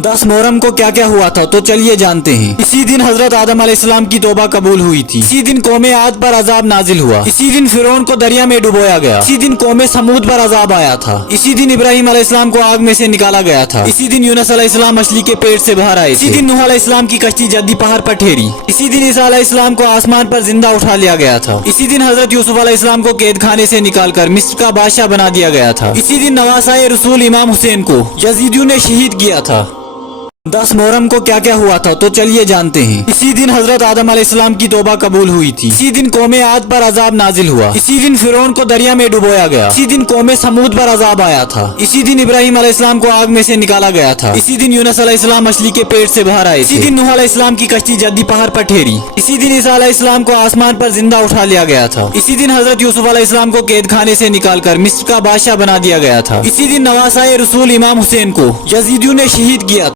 10 मुहर्रम को क्या क्या हुआ था तो चलिए जानते हैं। इसी दिन हजरत आदम अलैहिस्सलाम की तौबा कबूल हुई थी। इसी दिन कौमे आद पर अजाब नाजिल हुआ। इसी दिन फिरौन को दरिया में डुबोया गया। इसी दिन कौमे समूद पर अजाब आया था। इसी दिन इब्राहिम अलैहिस्सलाम को आग में से निकाला गया था। इसी दिन यूनुस अलैहिस्सलाम मछली के पेट से बाहर आए। इसी दिन नूह अलैहिस्सलाम की कश्ती जद्दी पहाड़ पर ठहरी। इसी दिन ईसा अलैहिस्सलाम को आसमान पर जिंदा उठा लिया गया था। इसी दिन हजरत यूसुफ अलैहिस्सलाम को कैद खाने से निकालकर मिस्र का बादशाह बना दिया गया था। इसी दिन नवासाए रसूल इमाम हुसैन को यजीदियों ने शहीद किया था। 10 मुहर्रम को क्या क्या हुआ था तो चलिए जानते हैं। इसी दिन हजरत आदम अलैहिस्सलाम की तौबा कबूल हुई थी। इसी दिन कौमे आद पर अजाब नाजिल हुआ। इसी दिन फिरौन को दरिया में डुबोया गया। इसी दिन कौमे समूद पर अजाब आया था। इसी दिन इब्राहिम अलैहिस्सलाम को आग में से निकाला गया था। इसी दिन यूनुस अलैहिस्सलाम मछली के पेट से बाहर आए। इसी दिन नूह अलैहिस्सलाम की कश्ती जद्दी पहाड़ पर ठहरी। इसी दिन ईसा अलैहिस्सलाम को आसमान पर जिंदा उठा लिया गया था। इसी दिन हजरत यूसुफ अलैहिस्सलाम को कैद खाने से निकालकर मिस्र का बादशाह बना दिया गया था। इसी दिन नवासाए रसूल इमाम हुसैन को यजीदियों ने शहीद किया।